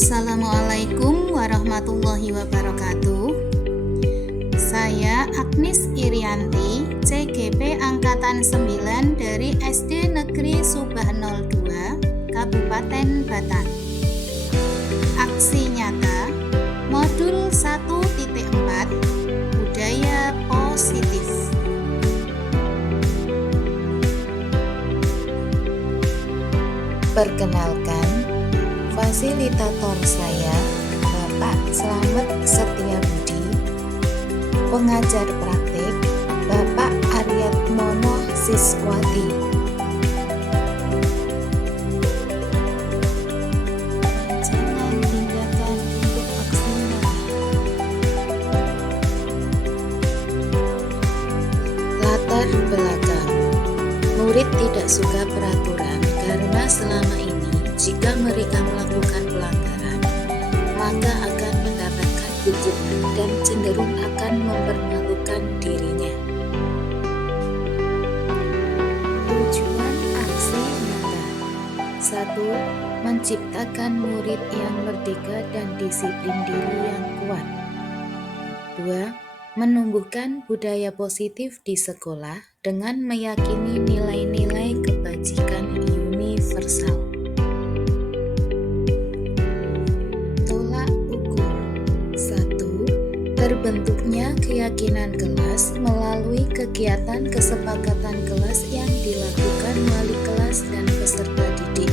Assalamualaikum warahmatullahi wabarakatuh. Saya Agnes Irianti, CGP Angkatan 9 dari SD Negeri Subah 02, Kabupaten Batang. Aksi nyata Modul 1.4 Budaya Positif. Perkenalkan, fasilitator saya Bapak Slamet Setiabudi, pengajar praktik Bapak Aryatmono Siswati. Jangan tindakan untuk aksi nyata. Latar belakang, murid tidak suka peraturan karena selama ini jika mereka melakukan pelanggaran, maka akan mendapatkan hukuman dan cenderung akan mempermalukan dirinya. Tujuan aksi nyata: 1. Menciptakan murid yang merdeka dan disiplin diri yang kuat. 2. Menumbuhkan budaya positif di sekolah dengan meyakini nilai-nilai kebajikan universal. Tolak ukur. 1. Terbentuknya keyakinan kelas melalui kegiatan kesepakatan kelas yang dilakukan wali kelas dan peserta didik.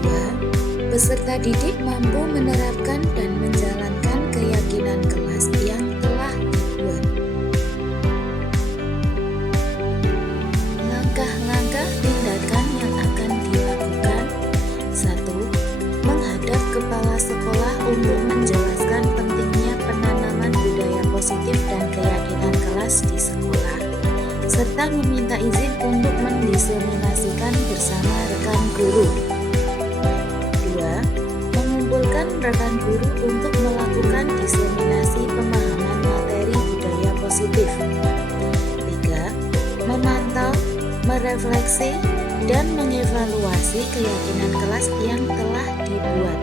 2. Peserta didik mampu menerapkan dan menjalankan keyakinan kelas yang telah dibuat. Langkah-langkah tindakan yang akan dilakukan: 1. Menghadap kepala sekolah untuk menjelaskan pentingnya penanaman budaya positif dan keyakinan kelas di sekolah, serta meminta izin untuk mendiseminasikan bersama rekan guru. 2. Mengumpulkan rekan guru untuk melakukan diseminasi pemahaman materi budaya positif. 3. Memantau, merefleksi, dan mengevaluasi keyakinan kelas yang telah dibuat.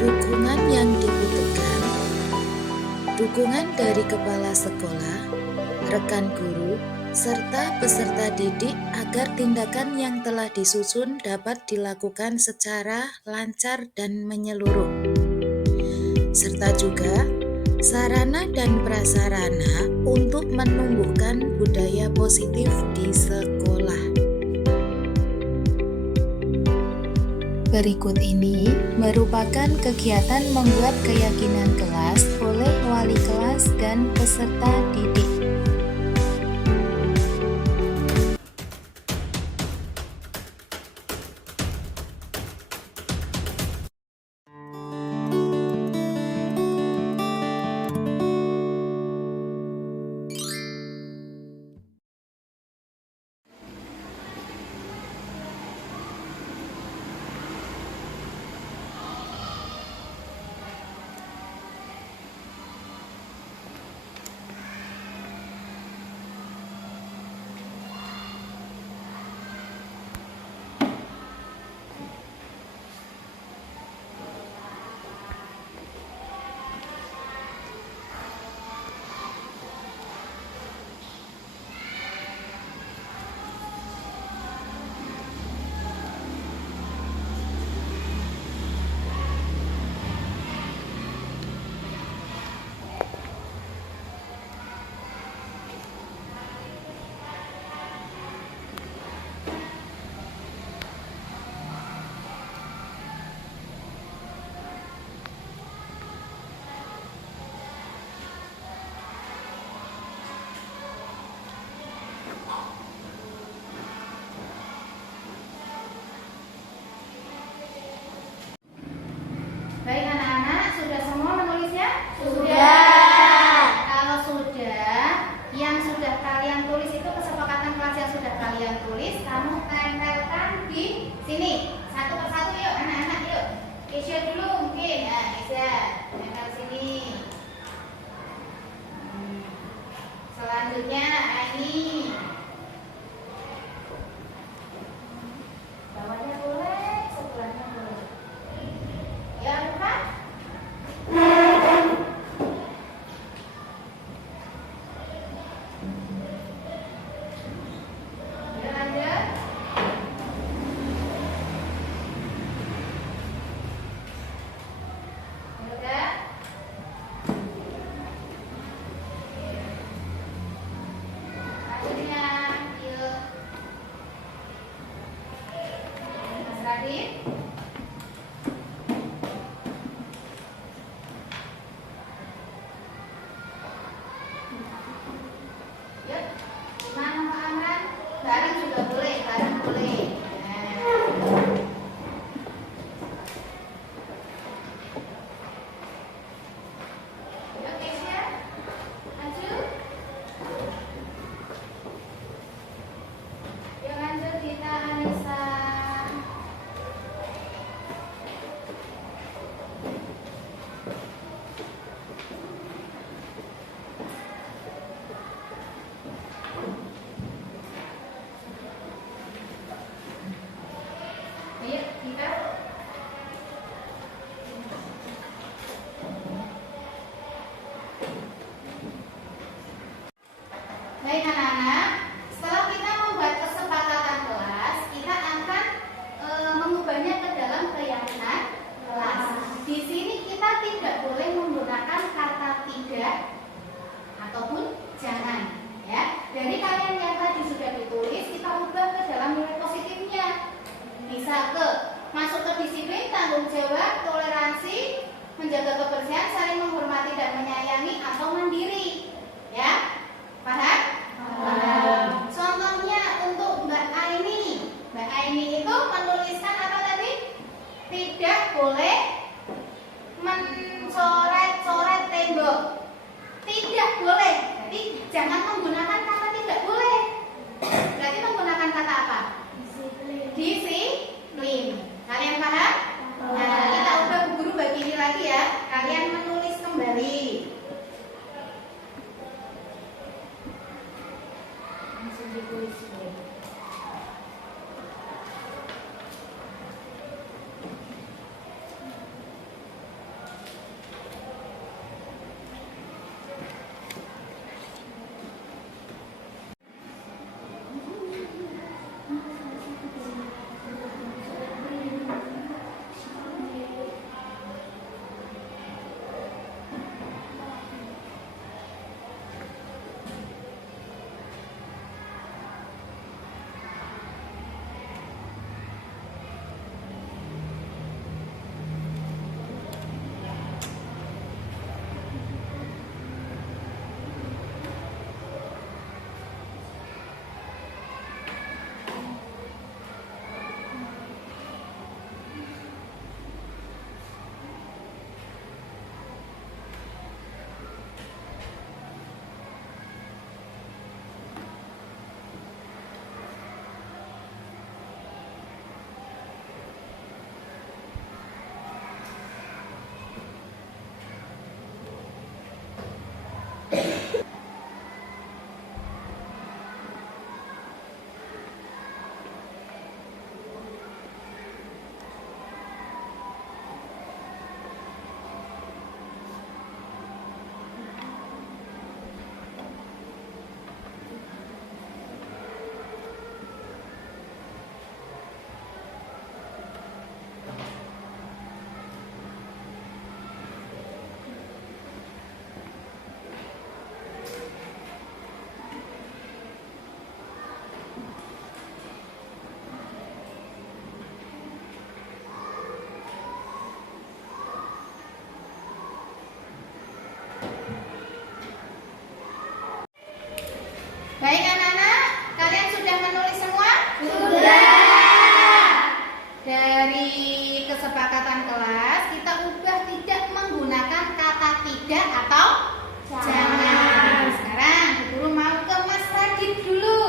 Dukungan yang dibutuhkan: dukungan dari kepala sekolah, rekan guru, serta peserta didik agar tindakan yang telah disusun dapat dilakukan secara lancar dan menyeluruh, serta juga sarana dan prasarana untuk menumbuhkan budaya positif di sekolah. Berikut ini merupakan kegiatan membuat keyakinan kelas oleh wali kelas dan peserta didik. Baik anak-anak, sudah semua menulisnya? Sudah. Kalau sudah, yang sudah kalian tulis itu kesepakatan kelas yang sudah kalian tulis, kamu tempelkan di sini. Satu persatu yuk anak-anak yuk. Keisha dulu mungkin. Nah, Keisha, tempel sini. Selanjutnya Aini. Bawahnya Radit. Yuk, mana Pak Amran? Bareng juga boleh, bareng boleh. Yuk, Keisha, maju. Yuk lanjut kita Anissa. Ayo kita. Baik anak-anak, setelah kita membuat kesepakatan kelas, kita akan mengubahnya ke dalam keyakinan kelas. Di sini kita tidak boleh menggunakan kata tidak ataupun jangan. Ya, dari kalian yang tadi sudah ditulis, kita ubah ke dalam nilai positifnya. Bisa ke masuk ke disiplin, tanggung jawab, toleransi, menjaga kebersihan, saling menghormati dan menyayangi, atau mandiri. Ya, paham? Paham. Contohnya untuk Mbak Aini. Mbak Aini itu menuliskan apa tadi? Tidak boleh mencoret-coret tembok. Tidak boleh. Jadi jangan menggunakan kata tidak boleh. Berarti menggunakan kata apa? Disiplin. Kalian paham? Nah, kita ubah guru bagi ini lagi ya. Kalian menulis kembali. Langsung ditulis. Baik anak-anak, kalian sudah menulis semua? Sudah. Dari kesepakatan kelas, kita ubah tidak menggunakan kata tidak atau jangan. Sekarang guru mau ke Mas Radit dulu.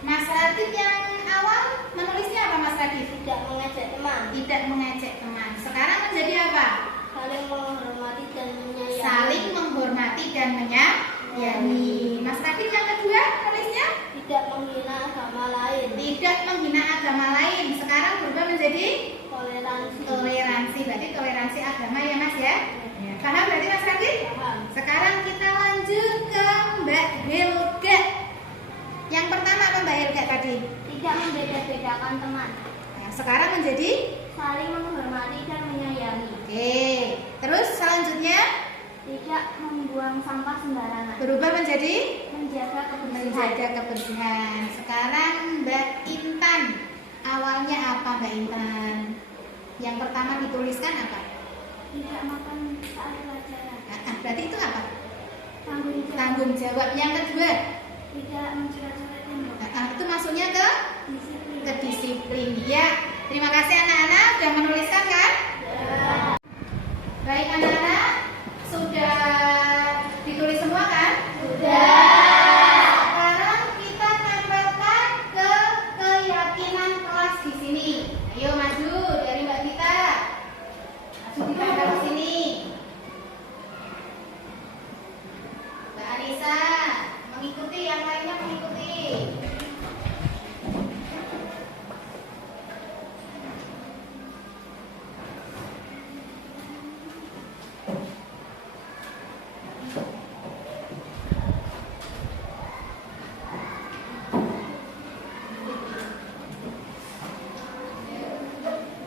Mas Radit yang awal menulisnya apa Mas Radit? Tidak mengejek teman. Tidak mengejek teman. Sekarang menjadi apa? Saling menghormati dan menyayangi. Saling menghormati dan menyayangi. Mas Radit yang kedua menulisnya? Tidak menghina agama lain. Tidak menghina agama lain. Sekarang berubah menjadi Toleransi. toleransi. Berarti toleransi agama ya Mas ya? Paham berarti Mas Radit? Paham. Sekarang kita lanjut ke Mbak Helga. Yang pertama apa Mbak Helga tadi? Tidak membeda-bedakan teman. Nah, sekarang menjadi Saling menghormati dan menyayangi. oke. Terus selanjutnya Tidak membuang sampah sembarangan. berubah menjadi Menjaga kebersihan. menjaga kebersihan. Sekarang Mbak Intan. awalnya apa Mbak Intan? Yang pertama dituliskan apa? Tidak makan saat pelajaran. Berarti itu apa? Tanggung jawab. Tanggung jawab. Yang kedua, Tidak mencoret-coret tembok. itu masuknya ke Disiplin. disiplin. Ya, terima kasih anak-anak sudah menuliskan kan? Baik anak-anak, sudah ditulis semua kan? Sekarang kita tempelkan ke keyakinan kelas di sini. Ayo maju dari Mbak Tita. Maju ditempel ke sini. Mbak Anissa mengikuti, yang lainnya mengikuti.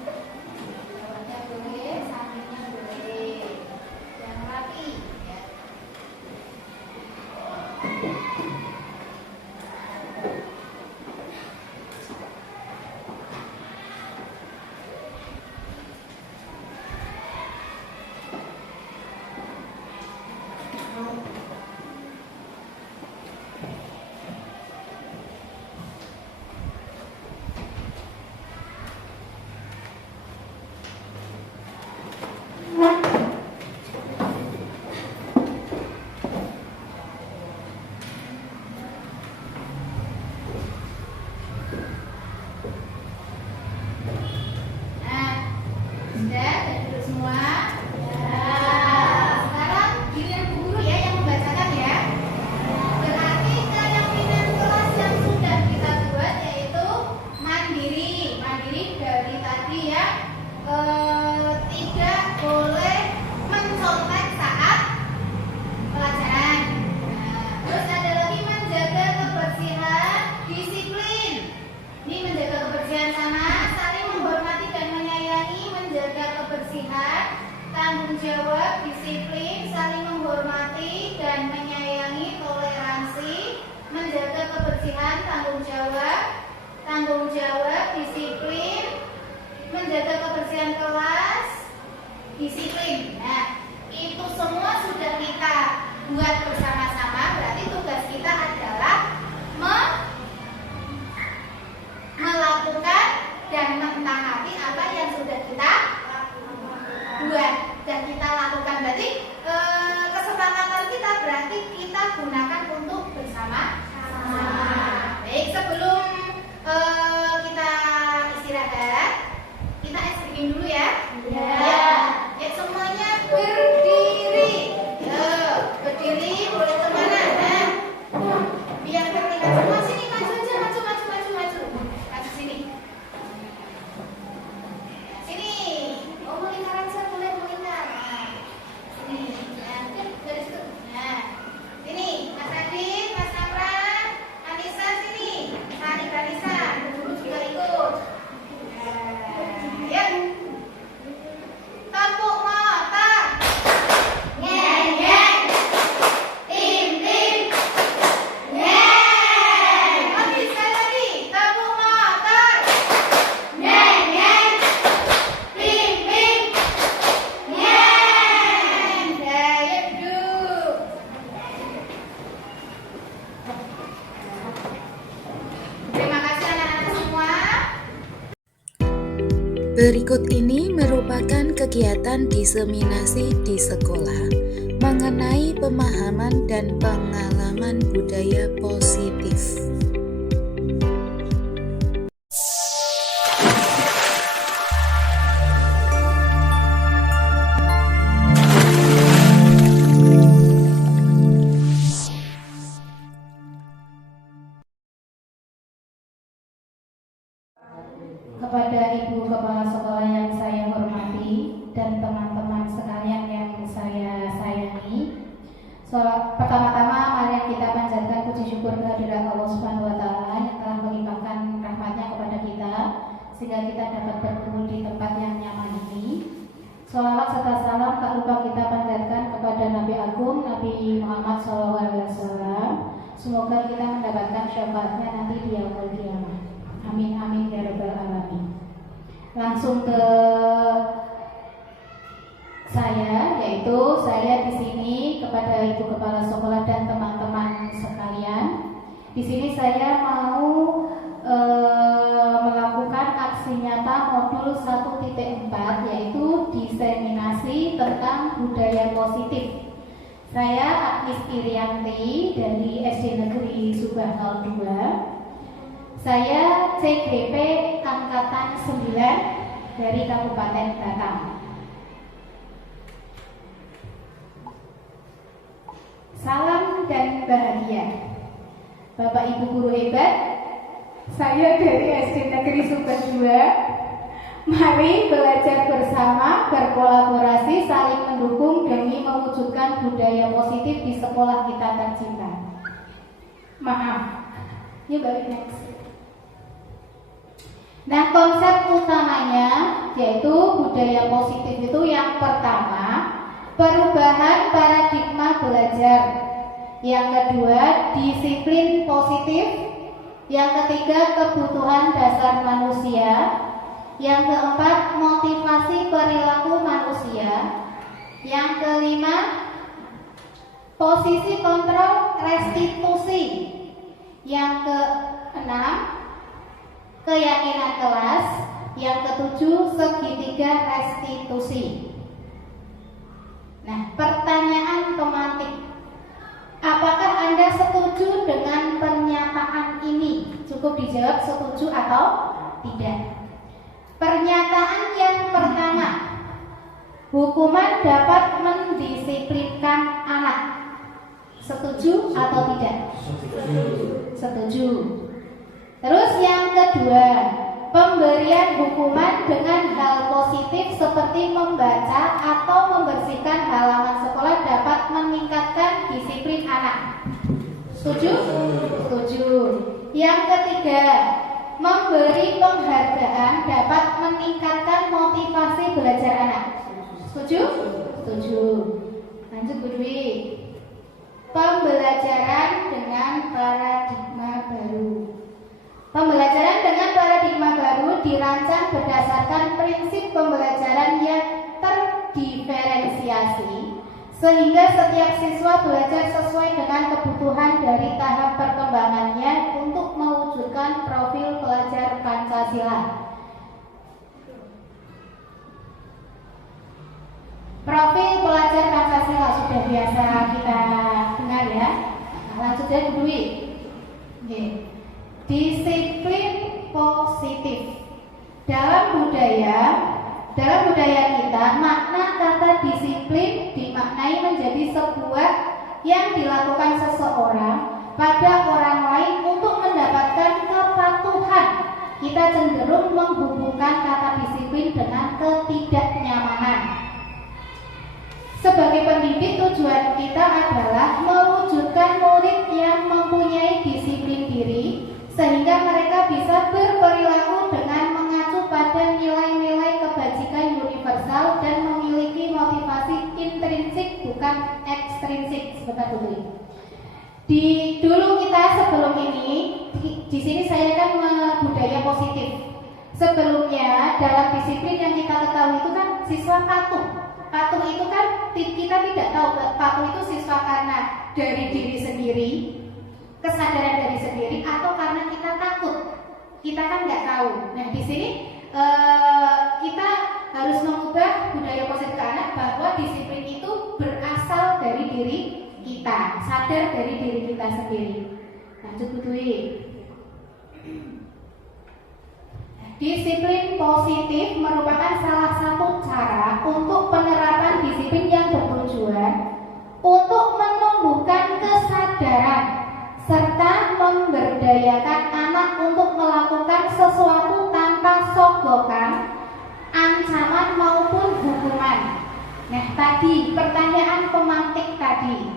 Jawabnya boleh, sampingnya boleh. Yang rapi ya. Nah, sudah duduk semua. Sekarang giliran Bu Guru ya yang membacakan ya. Berarti keyakinan kelas yang sudah kita buat yaitu mandiri. Mandiri dari tadi ya, tidak boleh mencontek saat pelajaran. Terus ada lagi menjaga kebersihan, disiplin. Ini menjaga kebersihan sana, saling menghormati dan menyayangi, menjaga kebersihan, tanggung jawab, disiplin, saling menghormati dan menyayangi, toleransi, menjaga kebersihan, tanggung jawab, disiplin, menjaga kebersihan kelas, disiplin. Nah, itu semua sudah kita buat bersama-sama. Berarti tugas kita adalah melakukan dan mentaati apa yang sudah kita buat dan kita lakukan. Berarti kesepakatan kita berarti kita gunakan untuk bersama-sama. Baik, sebelum kita istirahat, kita SPM dulu ya. Ya, semuanya berdiri. Berdiri, boleh kemana? Nah, biar terlihat semua. Sini maju aja, maju. Maju sini. Sini. Oh, melingkar aja, boleh melingkar. Nah, sini. Nah, dari situ. Nah, sini. Mas Adit, Mas Amran, Anissa sini. Anissa, guru juga ikut. Nah, ya. Tepuk mata. Nyeng. Tim. Lagi, sekali lagi. Tepuk mata. Nyeng. Tim. Daya duduk. Terima kasih anak-anak semua. Berikut ini merupakan kegiatan diseminasi di sekolah mengenai pemahaman dan pengalaman budaya positif. Kepada Ibu Kepala Sekolah yang saya hormati dan teman-teman sekalian yang saya sayangi, pertama-tama mari kita panjatkan puji syukur kehadirat Allah Subhanahu wa taala yang telah melimpahkan rahmatnya kepada kita sehingga kita dapat berkumpul di tempat yang nyaman ini. Sholawat serta salam tak lupa kita panjatkan kepada Nabi Agung Nabi Muhammad SAW. Semoga kita mendapatkan syafaatnya nanti di yaumul qiyamah. Amin amin ya rabbal alamin. langsung ke saya, yaitu saya di sini kepada Ibu Kepala Sekolah dan teman-teman sekalian. Di sini saya mau melakukan aksi nyata modul 1.4, yaitu diseminasi tentang budaya positif. Saya Agnes Irianti dari SD Negeri Subah 02. Saya CGP Angkatan 9 dari Kabupaten Batam. Salam dan bahagia. Bapak Ibu guru hebat, saya dari SD Negeri Subah 2. Mari belajar bersama, berkolaborasi, saling mendukung demi mewujudkan budaya positif di sekolah kita tercinta. Maaf, yuk balik next. Nah, konsep utamanya yaitu budaya positif itu yang pertama, perubahan paradigma belajar. Yang kedua, disiplin positif. Yang ketiga, kebutuhan dasar manusia. Yang keempat, motivasi perilaku manusia. Yang kelima, posisi kontrol restitusi. Yang keenam, keyakinan kelas. Yang ketujuh, segitiga restitusi. Nah, pertanyaan pemantik, apakah Anda setuju dengan pernyataan ini? Cukup dijawab setuju atau tidak. Pernyataan yang pertama, hukuman dapat mendisiplinkan anak. Setuju atau tidak? Setuju. Terus yang kedua, pemberian hukuman dengan hal positif seperti membaca atau membersihkan halaman sekolah dapat meningkatkan disiplin anak. Setuju? Setuju. Yang ketiga, memberi penghargaan dapat meningkatkan motivasi belajar anak. Setuju? Setuju. Lanjut Bu Dwi. Pembelajaran dengan paradigma baru. Pembelajaran dengan paradigma baru dirancang berdasarkan prinsip pembelajaran yang terdiferensiasi, sehingga setiap siswa belajar sesuai dengan kebutuhan dari tahap perkembangannya untuk mewujudkan profil pelajar Pancasila. Profil pelajar Pancasila sudah biasa kita dengar ya. Nah, lanjut ya Bu Dwi. Disiplin positif. Dalam budaya kita, makna kata disiplin dimaknai menjadi sebuah yang dilakukan seseorang pada orang lain untuk mendapatkan kepatuhan. Kita cenderung menghubungkan kata disiplin dengan ketidaknyamanan. Sebagai pendidik, tujuan kita adalah mewujudkan murid yang mempunyai disiplin diri, sehingga mereka bisa berperilaku dengan mengacu pada nilai-nilai kebajikan universal dan memiliki motivasi intrinsik bukan ekstrinsik. Sebentar dulu. Dulu kita sebelum ini, di sini saya kan budaya positif. Sebelumnya dalam disiplin yang kita ketahui itu kan siswa patuh. Patuh itu kan kita tidak tahu, patuh itu siswa karena dari diri sendiri, kesadaran dari sendiri, atau karena kita takut. Kita kan nggak tahu. Nah di sini kita harus mengubah budaya positif ke anak bahwa disiplin itu berasal dari diri kita, sadar dari diri kita sendiri. Lanjut Bu Dwi. Disiplin positif merupakan salah satu cara untuk penerapan disiplin yang bertujuan untuk menumbuhkan kesadaran serta memberdayakan anak untuk melakukan sesuatu tanpa sogokan, ancaman maupun hukuman. Nah tadi pertanyaan pemantik tadi,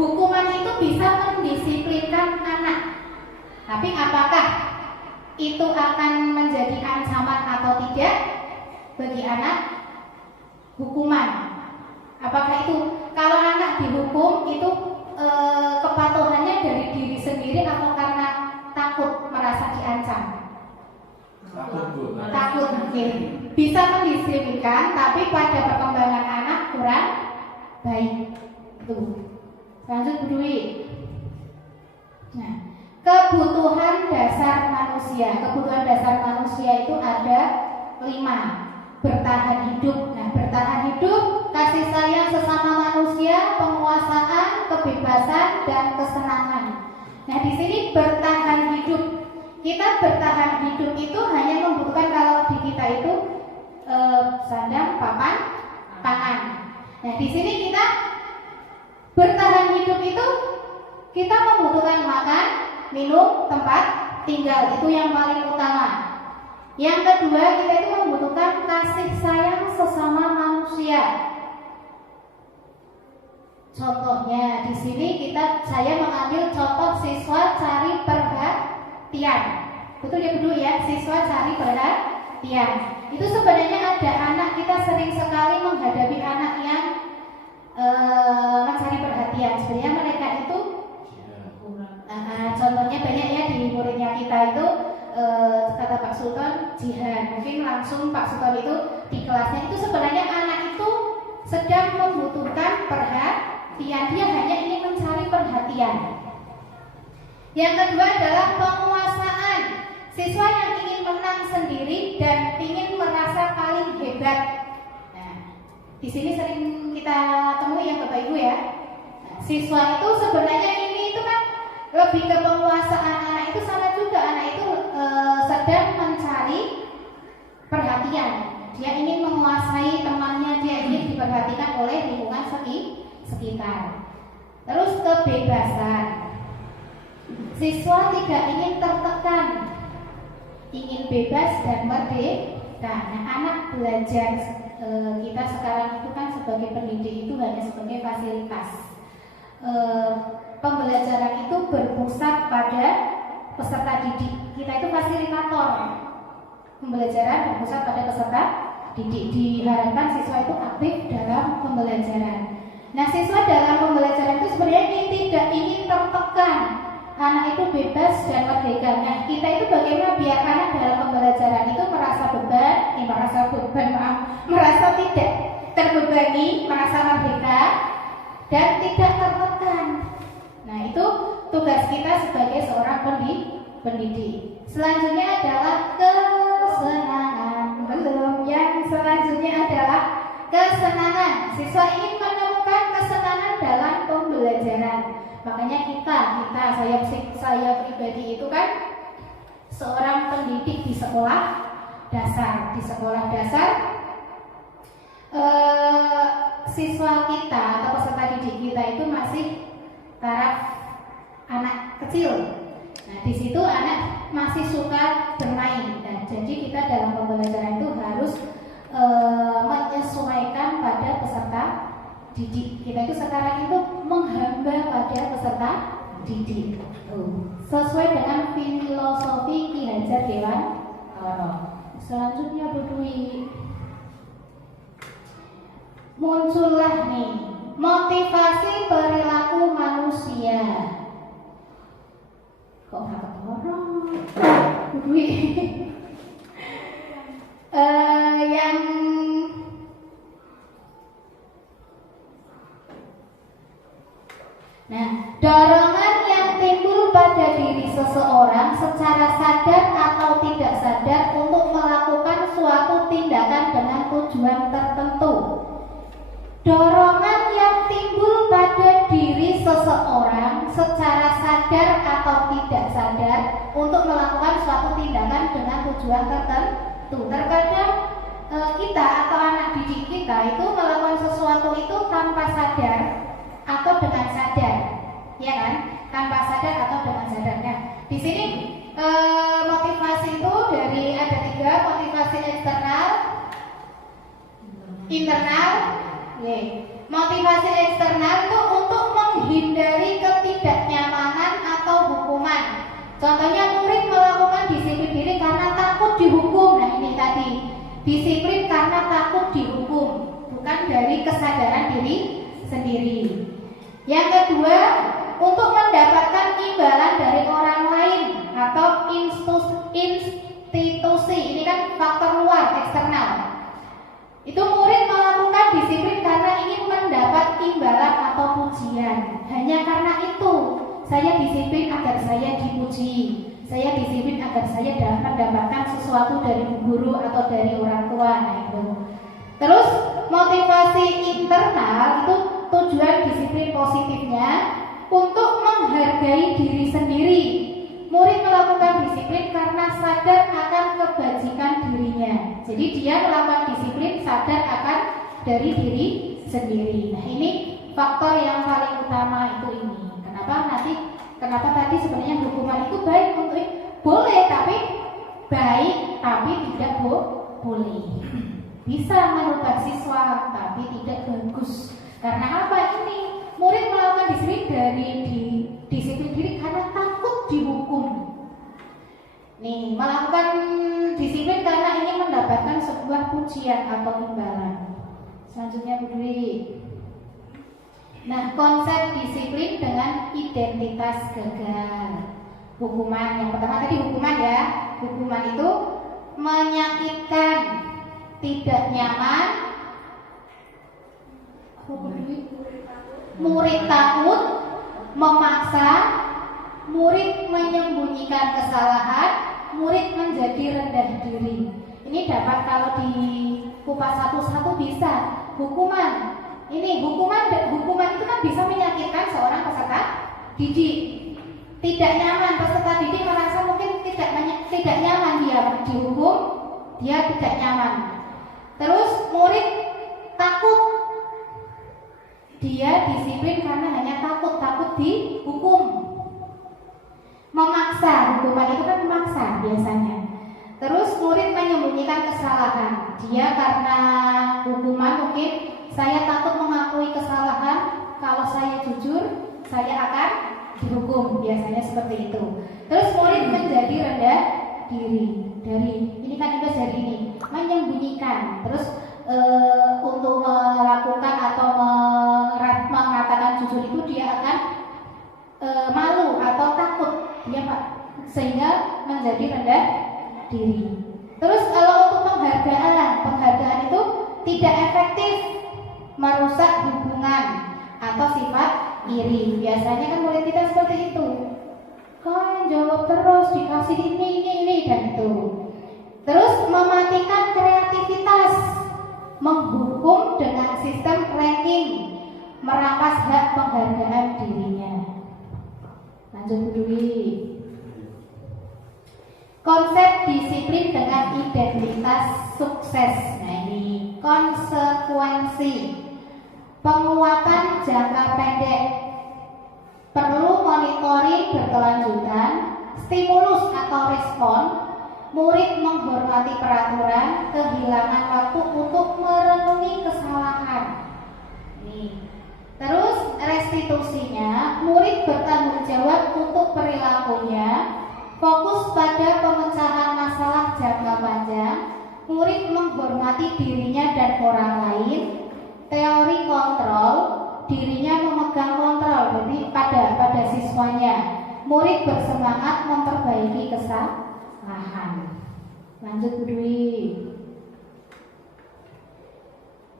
hukuman itu bisa mendisiplinkan anak, tapi apakah itu akan menjadi ancaman atau tidak bagi anak? Hukuman, apakah itu kalau anak dihukum itu kepatuhannya dari diri sendiri atau karena takut merasa diancam? Takut Bu. Takut. Oke. Bisa mendisiplinkan, tapi pada perkembangan anak kurang baik. Tuh. Lanjut Bu Dwi. Nah, kebutuhan dasar manusia. Kebutuhan dasar manusia itu ada 5. Bertahan hidup. Nah, bertahan hidup, kasih sayang sesama manusia, penguasaan, kebebasan, dan kesenangan. Nah, di sini bertahan hidup. Kita bertahan hidup itu hanya membutuhkan kalau di kita itu sandang, papan, pangan. Nah, di sini kita bertahan hidup itu kita membutuhkan makan, minum, tempat tinggal. Itu yang paling utama. Yang kedua, kita itu membutuhkan kasih sayang sesama manusia. Contohnya di sini saya mengambil contoh siswa cari perhatian. Betul ya Bu ya, siswa cari perhatian. Itu sebenarnya ada anak, kita sering sekali menghadapi anak yang mencari perhatian. Sebenarnya mereka itu contohnya banyak ya di muridnya kita itu kata Pak Sultan jihad. Mungkin langsung Pak Sultan itu di kelasnya itu sebenarnya anak itu sedang membutuhkan perhatian, dia hanya ingin mencari perhatian. Yang kedua adalah penguasaan. Siswa yang ingin menang sendiri dan ingin merasa paling hebat. Nah, di sini sering kita temui ya Bapak Ibu ya. Nah, siswa itu sebenarnya ini itu kan lebih ke penguasaan. Anak itu sama juga, anak itu sedang mencari perhatian. Dia ingin menguasai temannya, dia ingin diperhatikan oleh lingkungan sekitar. Terus kebebasan. Siswa tidak ingin tertekan, ingin bebas dan merdeka. Nah, anak belajar kita sekarang itu kan sebagai pendidik itu hanya sebagai fasilitas. Pembelajaran itu berpusat pada peserta didik. Kita itu fasilitator. Pembelajaran berpusat pada peserta didik. Diharapkan siswa itu aktif dalam pembelajaran. Nah, siswa dalam pembelajaran itu sebenarnya tidak ingin tertekan. Anak itu bebas dan merdeka. Nah, kita itu bagaimana biar anak dalam pembelajaran itu merasa tidak terbebani, merasa merdeka dan tidak tertekan. Nah, itu tugas kita sebagai seorang pendidik. Selanjutnya adalah kesenangan. Belum, yang selanjutnya adalah kesenangan. Siswa ingin menemukan kesenangan dalam pembelajaran. Makanya saya pribadi itu kan seorang pendidik di sekolah dasar. Di sekolah dasar siswa kita atau peserta didik kita itu masih taraf anak kecil. Nah, di situ anak masih suka bermain. Nah, jadi kita dalam pembelajaran itu harus menyesuaikan pada peserta didik. Kita itu sekarang itu menghamba pada peserta didik. Sesuai dengan filosofi Ki Hajar Dewantara. Selanjutnya Bu Dwi. Muncullah nih motivasi perilaku manusia. Kok nggak ketorong? Bu Dwi. Dorongan yang timbul pada diri seseorang secara sadar atau tidak sadar untuk melakukan suatu tindakan dengan tujuan tertentu. Dorongan yang timbul pada diri seseorang secara sadar atau tidak sadar untuk melakukan suatu tindakan dengan tujuan tertentu. Terkadang kita atau anak didik kita itu melakukan sesuatu itu tanpa sadar atau dengan sadar, ya kan? Tanpa sadar atau dengan sadar. Nah, di sini motivasi itu ada 3, motivasi eksternal, internal. Motivasi eksternal itu untuk menghindari ketidaknyamanan atau hukuman. Contohnya murid melakukan disiplin diri karena takut dihukum. Nah, ini tadi disiplin karena takut dihukum, bukan dari kesadaran diri sendiri. Yang kedua, untuk mendapatkan imbalan dari orang lain atau institusi. Ini kan faktor luar, saya dipuji, saya disiplin agar saya mendapatkan sesuatu dari guru atau dari orang tua. Nah, itu. Terus motivasi internal itu tujuan disiplin positifnya untuk menghargai diri sendiri. Murid melakukan disiplin karena sadar akan kebajikan dirinya. Jadi dia melakukan disiplin sadar akan dari diri sendiri. Nah, ini faktor yang paling utama itu ini. Kenapa tadi sebenarnya hukuman itu baik untuk boleh tapi baik tapi tidak boleh. Bisa merubah siswa tapi tidak bagus. Karena apa ini? Murid melakukan disiplin disiplin diri karena takut dihukum. Nih, melakukan disiplin karena ingin mendapatkan sebuah pujian atau imbalan. Selanjutnya Bu Dwi. Nah, konsep disiplin dengan identitas gagal. Hukuman, yang pertama tadi hukuman ya. Hukuman itu menyakitkan, tidak nyaman, murid takut, memaksa, murid menyembunyikan kesalahan, murid menjadi rendah diri. Ini dapat kalau dikupas satu-satu bisa. Hukuman. Ini hukuman itu kan bisa menyakitkan seorang peserta didik. Tidak nyaman, peserta didik merasa mungkin tidak nyaman dia dihukum, dia tidak nyaman. Terus murid takut, dia disiplin karena hanya takut dihukum. Memaksa, hukuman itu kan memaksa biasanya. Terus murid menyembunyikan kesalahan, dia karena hukuman mungkin saya takut mengakui kesalahan, kalau saya jujur saya akan dihukum, biasanya seperti itu. Terus murid menjadi rendah diri, ini kan juga dari ini menyembunyikan. Terus untuk melakukan atau mengatakan jujur itu dia akan malu atau takut, dia sehingga menjadi rendah diri. Terus kalau untuk penghargaan itu tidak efektif, merusak hubungan atau sifat iri. Biasanya kan murid kita seperti itu. Kan jawab terus, dikasih ini dan itu. Terus mematikan kreativitas, menghukum dengan sistem ranking, merampas hak penghargaan dirinya. Lanjut dulu. Konsep disiplin dengan identitas sukses. Nah, ini konsekuensi. Penguatan jangka pendek, perlu monitoring berkelanjutan, stimulus atau respon, murid menghormati peraturan, kehilangan waktu untuk merenungi kesalahan. Nih. Terus restitusinya, murid bertanggung jawab untuk perilakunya, fokus pada pemecahan masalah jangka panjang, murid menghormati dirinya dan orang lain. Teori kontrol, dirinya memegang kontrol, jadi pada siswanya. Murid bersemangat memperbaiki kesalahan. Lanjut Bu Dwi.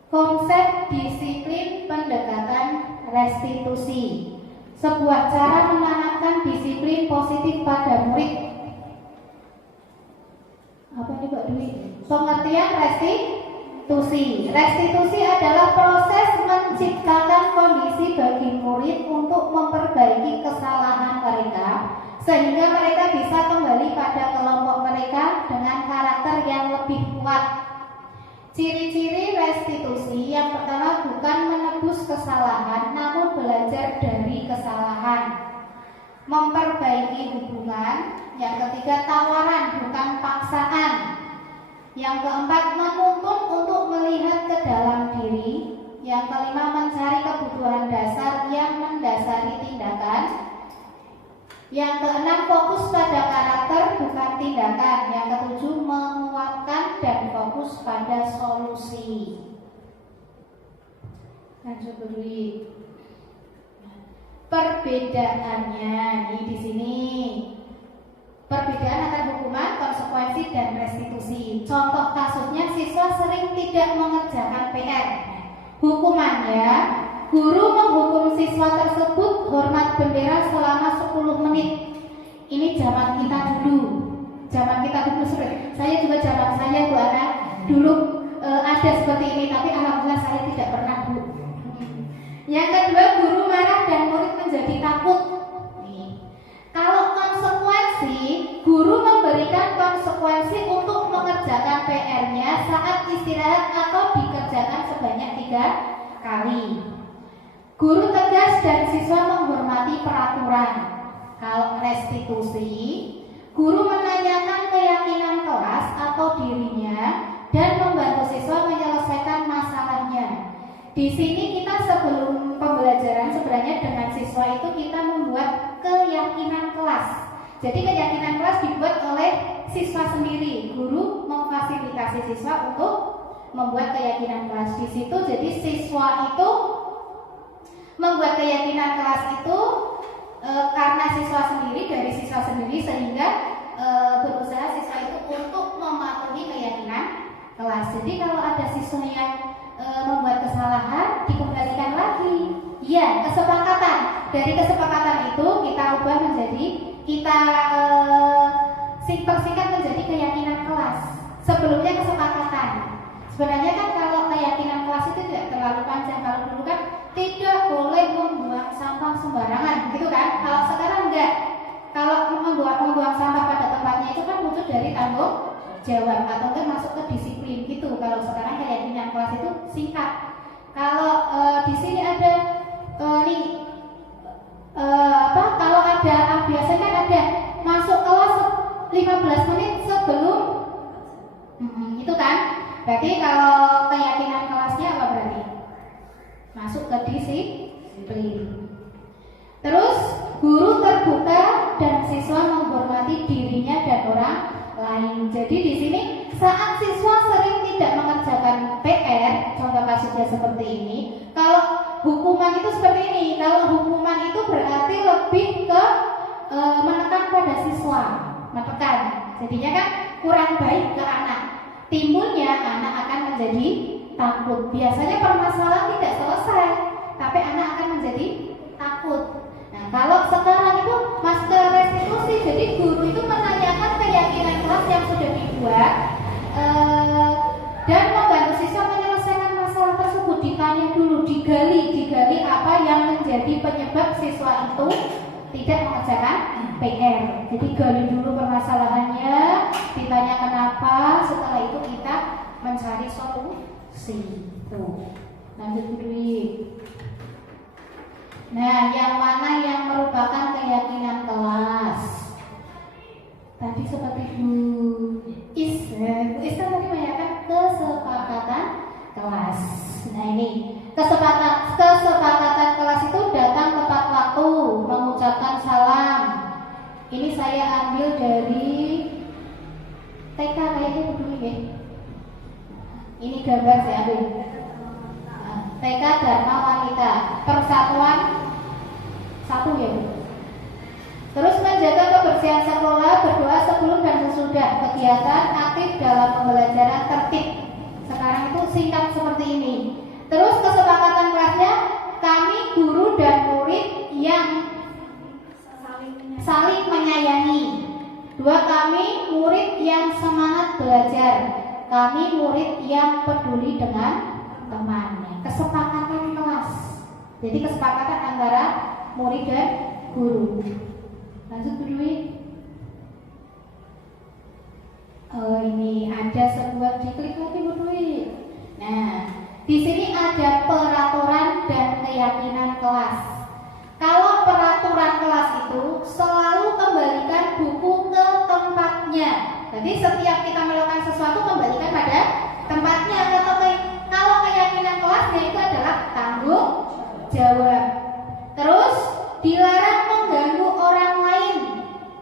Konsep disiplin pendekatan restitusi, sebuah cara menanamkan disiplin positif pada murid. Apa ini Pak Dwi? Pengertian restitusi adalah proses menciptakan kondisi bagi murid untuk memperbaiki kesalahan mereka sehingga mereka bisa kembali pada kelompok mereka dengan karakter yang lebih kuat. Ciri-ciri restitusi yang pertama bukan menebus kesalahan namun belajar dari kesalahan. Memperbaiki hubungan. Yang ketiga tawaran bukan paksaan. Yang keempat menuntun untuk melihat ke dalam diri. Yang kelima mencari kebutuhan dasar yang mendasari tindakan. Yang keenam fokus pada karakter bukan tindakan. Yang ketujuh menguatkan dan fokus pada solusi. Lanjut dulu. Perbedaannya nih di sini. Perbedaan antara hukuman, konsekuensi, dan restitusi. Contoh kasusnya siswa sering tidak mengerjakan PR. Hukumannya, guru menghukum siswa tersebut hormat bendera selama 10 menit. Ini zaman kita dulu. Zaman kita dulu seperti saya juga zaman saya Bu Ana dulu ada seperti ini, tapi alhamdulillah saya tidak pernah Bu. Yang kedua, guru marah dan murid menjadi takut. Nih. Kalau konsekuensi, guru memberikan konsekuensi untuk mengerjakan PR-nya saat istirahat atau dikerjakan sebanyak 3 kali. Guru tegas dan siswa menghormati peraturan. Kalau restitusi, guru menanyakan keyakinan kelas atau dirinya dan membantu siswa menyelesaikan masalahnya. Di sini kita sebelum pembelajaran sebenarnya dengan siswa itu kita membuat keyakinan kelas. Jadi keyakinan kelas dibuat oleh siswa sendiri. Guru memfasilitasi siswa untuk membuat keyakinan kelas di situ. Jadi siswa itu membuat keyakinan kelas itu karena siswa sendiri, dari siswa sendiri, sehingga berusaha siswa itu untuk mematuhi keyakinan kelas. Jadi kalau ada siswa yang membuat kesalahan, dikembalikan lagi. Ya, kesepakatan. Dari kesepakatan itu kita ubah menjadi, kita persingkat menjadi keyakinan kelas. Sebelumnya kesepakatan. Sebenarnya kan kalau keyakinan kelas itu tidak terlalu panjang. Kalau dulu kan tidak boleh membuang sampah sembarangan, gitu kan? Kalau sekarang enggak. Kalau membuang sampah pada tempatnya itu kan wujud dari tanggung jawab atau enggak masuk ke disiplin gitu. Kalau sekarang keyakinan kelas itu singkat. Kalau di sini ada kalau ada biasanya kan ada masuk kelas 15 menit sebelum itu kan. Berarti kalau keyakinan kelasnya apa berarti? Masuk ke disiplin. Terus guru terbuka dan siswa menghormati dirinya dan orang lain. Jadi di sini saat siswa sering tidak mengerjakan PR, contoh kasusnya seperti ini. Kalau hukuman itu seperti ini. Kalau hukuman itu berarti lebih ke menekan pada siswa, menekan. Jadinya kan kurang baik ke anak. Timbulnya anak akan menjadi takut. Biasanya permasalahan tidak selesai, tapi anak akan menjadi takut. Nah, kalau sekarang itu master restitusi, jadi guru itu menanyakan keyakinan kelas yang sudah dibuat dan membantu siswa menyelesaikan masalah tersebut. Ditanya dulu, digali apa yang menjadi penyebab siswa itu tidak mengerjakan PR. Jadi gali dulu permasalahannya, ditanya kenapa, setelah itu kita mencari solusi. Lanjut dulu. Nah, yang mana yang merupakan keyakinan kelas? Tadi seperti Bu Isra tadi menanyakan kesepakatan kelas. Nah ini kesepakatan kelas itu datang tepat waktu, mengucapkan salam. Ini saya ambil dari TK kayaknya dulu ya. Ini gambar saya ambil. TK Dharma Wanita Persatuan 1 ya Bu. Terus menjaga kebersihan sekolah, berdoa sebelum dan sesudah, kegiatan aktif dalam pembelajaran tertib. Sekarang itu singkat seperti ini. Terus kesepakatan kelasnya, kami guru dan murid yang saling menyayangi. 2, kami murid yang semangat belajar. Kami murid yang peduli dengan temannya. Kesepakatan kelas. Jadi kesepakatan antara murid dan guru. Lanjut Bu Dwi. Oh, ini ada sebuah diklik lagi Bu Dwi. Nah, di sini ada peraturan dan keyakinan kelas. Kalau peraturan kelas itu selalu kembalikan buku ke tempatnya. Jadi setiap kita melakukan sesuatu kembalikan pada tempatnya. Kalau keyakinan kelasnya itu adalah tanggung jawab. Terus dilarang mengganggu orang lain.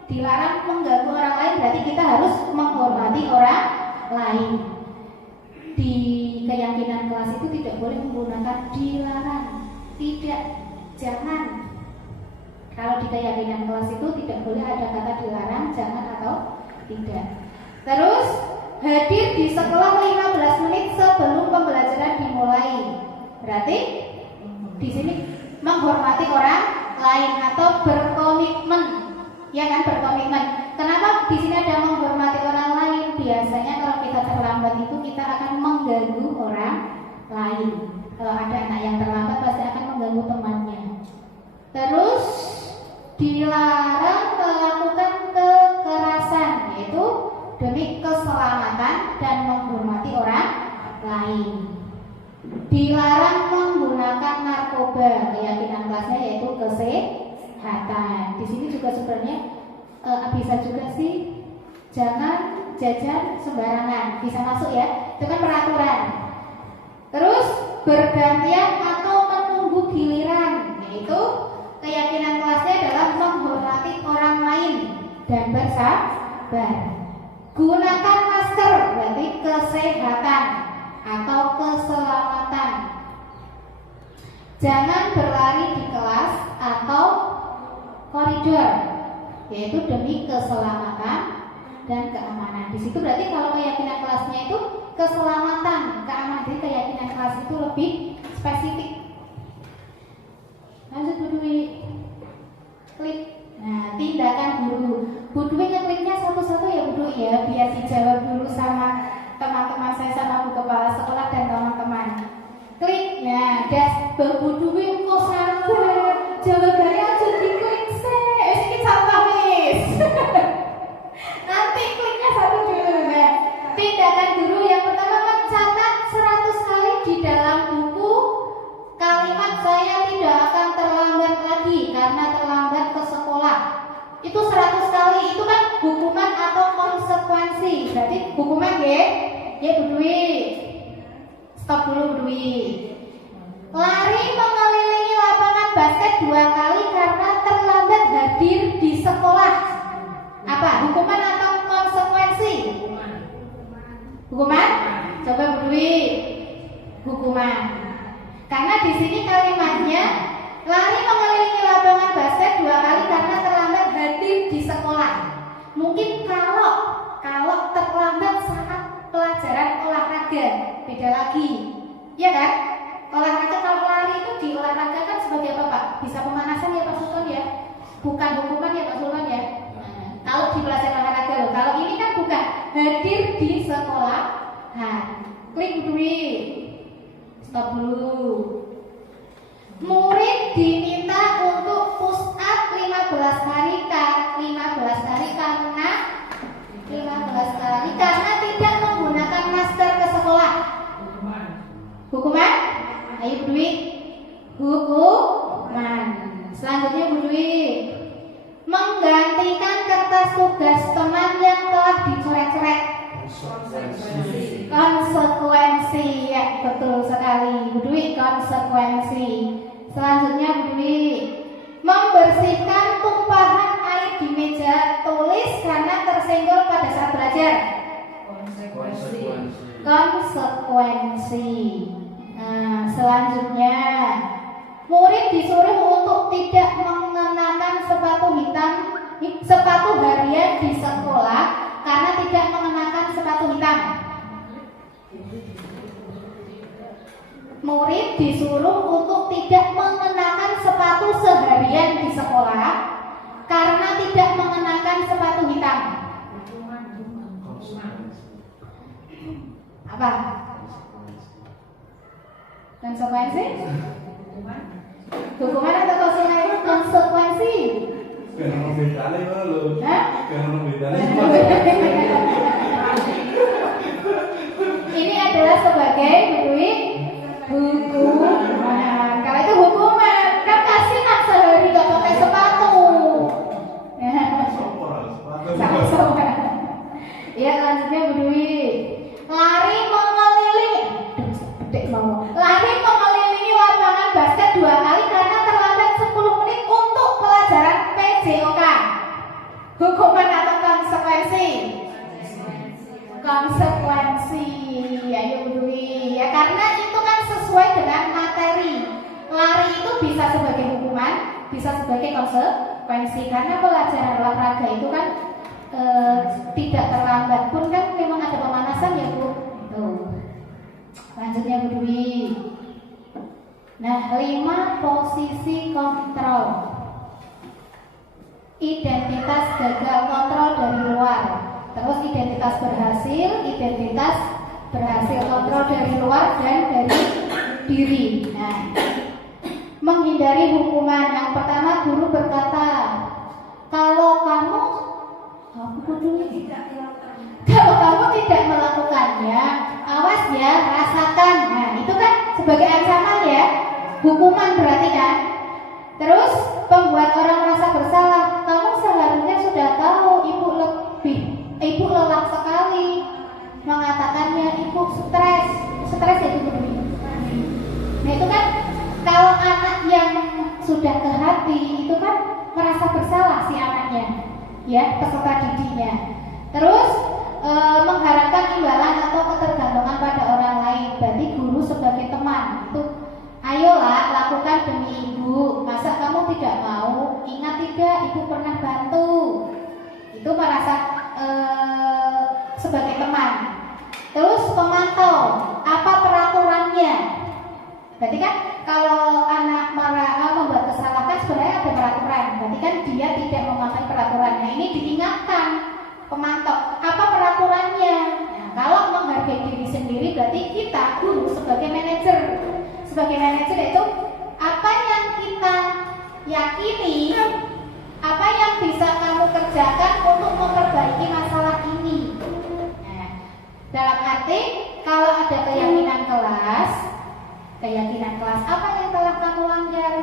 Dilarang mengganggu orang lain berarti kita harus menghormati orang lain. Di keyakinan kelas itu tidak boleh menggunakan dilarang. Tidak, jangan. Kalau di keyakinan kelas itu tidak boleh ada kata dilarang, jangan atau tidak. Terus hadir di sekolah 15 menit sebelum pembelajaran dimulai. Berarti di sini menghormati orang lain atau berkomitmen ya kan, berkomitmen. Kenapa di sini ada menghormati orang lain? Biasanya kalau kita terlambat itu kita akan mengganggu orang lain. Kalau ada anak yang terlambat pasti akan mengganggu temannya. Terus dilarang melakukan kekerasan, yaitu demi keselamatan dan menghormati orang lain. Dilarang menggunakan narkoba, keyakinan kelasnya yaitu kesehatan. Di sini juga sebenarnya bisa juga sih, jangan jajan sembarangan, bisa masuk ya, itu kan peraturan. Terus bergantian atau menunggu giliran, yaitu keyakinan kelasnya adalah menghormati orang lain dan bersabar. Gunakan masker, berarti kesehatan atau keselamatan. Jangan berlari di kelas atau koridor, yaitu demi keselamatan dan keamanan. Di situ berarti kalau keyakinan kelasnya itu keselamatan, keamanan. Jadi keyakinan kelas itu lebih spesifik. Lanjut Bu Dwi. Klik. Nah, tindakan guru. Bu Dwi ngekliknya satu-satu ya Bu Dwi ya, biar dijawab dulu sama teman-teman saya, sama Bu Kepala Sekolah dan teman-teman. Klik. Nah, Bu Dwi kok sabar. Jawabannya aja diklik sih. Ini contoh Miss. Nanti kliknya satu dulu. Nah, tindakan guru yang pertama mencatat 100 kali di dalam buku kalimat saya tidak akan terlambat lagi karena terlambat ke sekolah. Itu 100 kali, itu kan hukuman atau konsekuensi. Berarti hukuman ya. Ya Bu Dwi. Stop dulu Bu Dwi. Lari mengelilingi lapangan basket 2 kali karena terlambat hadir di sekolah. Apa? Hukuman atau konsekuensi? Hukuman? Coba Bu Dwi. Hukuman. Karena di sini kalimatnya lari mengelilingi lapangan basket 2 kali karena terlambat hadir di sekolah. Mungkin kalau terlambat saat pelajaran olahraga beda lagi, ya kan? Olahraga kalau lari itu di olahraga kan sebagai apa Pak? Bisa pemanasan ya Pak Sultan ya? Bukan hukuman ya Pak Sultan ya? Kalau di pelajaran olahraga loh. Kalau ini kan bukan, hadir di sekolah. Nah, klik Dwi. Stop dulu. Murid diminta untuk push up 15 kali karena tidak menggunakan masker ke sekolah. Hukuman? Ayo Bu Dwi. Hukuman. Selanjutnya Bu Dwi. Menggantikan kertas tugas teman yang telah dicoret-coret. Konsekuensi. Ya, betul sekali Bu Dwi, konsekuensi. Selanjutnya Bu Dwi. Membersihkan tumpahan air di meja tulis karena tersenggol pada saat belajar. Konsekuensi. Nah, selanjutnya murid disuruh untuk tidak mengenakan sepatu harian di sekolah karena tidak mengenakan sepatu hitam. Murid disuruh untuk tidak mengenakan sepatu seharian di sekolah karena tidak mengenakan sepatu hitam. Apa? Konsekuensi? Hukuman atau konsekuensi? Karena bedanya mana lo? Karena bedanya. Ini adalah sebagai hukuman. Kalau itu hukuman, kan kasihan sehari nggak pakai sepatu. Sama-sama. Ya, lanjutnya Bu Dwi. Lari mengelilingi lapangan basket 2 kali karena terlambat 10 menit untuk pelajaran PJOK. Hukuman atau konsekuensi? Konsekuensi. Ayo Bu Dwi. Ya, karena itu kan sesuai dengan materi. Lari itu bisa sebagai hukuman, bisa sebagai konsekuensi. Karena pelajaran olahraga itu kan tidak terlambat pun kan memang ada pemanasan ya Bu. Tuh. Lanjutnya Bu Dwi. Nah, 5 posisi kontrol. identitas gagal kontrol dari luar, terus identitas berhasil kontrol dari luar dan dari diri. Nah, menghindari hukuman. Yang pertama, guru berkata, kalau kamu tidak melakukannya, awas ya, rasakan. Nah, itu kan sebagai ancaman ya, hukuman berarti kan. Terus pembuat orang merasa bersalah. Kamu seharusnya sudah tahu ibu lelah sekali. Mengatakannya ibu stres ya ibu. Nah itu kan kalau anak yang sudah ke hati itu kan merasa bersalah si anaknya, ya peserta didiknya. Terus mengharapkan imbalan atau ketergantungan pada orang lain. Berarti guru sebagai teman itu, ayolah lakukan demi ibu. Masa kamu tidak mau? Ingat tidak, ibu pernah bantu. Itu merasa sebagai teman. Terus pemantau, apa peraturannya? Berarti kan kalau anak membuat kesalahan sebenarnya ada peraturan. Berarti kan dia tidak mematuhi peraturan. Nah ini diingatkan pemantau, apa peraturannya? Nah, kalau menghargai diri sendiri berarti kita guru sebagai manajer. Sebagai manajer itu apa yang kita yakini, apa yang bisa kamu kerjakan untuk memperbaiki masalah ini. Nah, dalam arti kalau ada keyakinan kelas apa yang telah kamu langgar,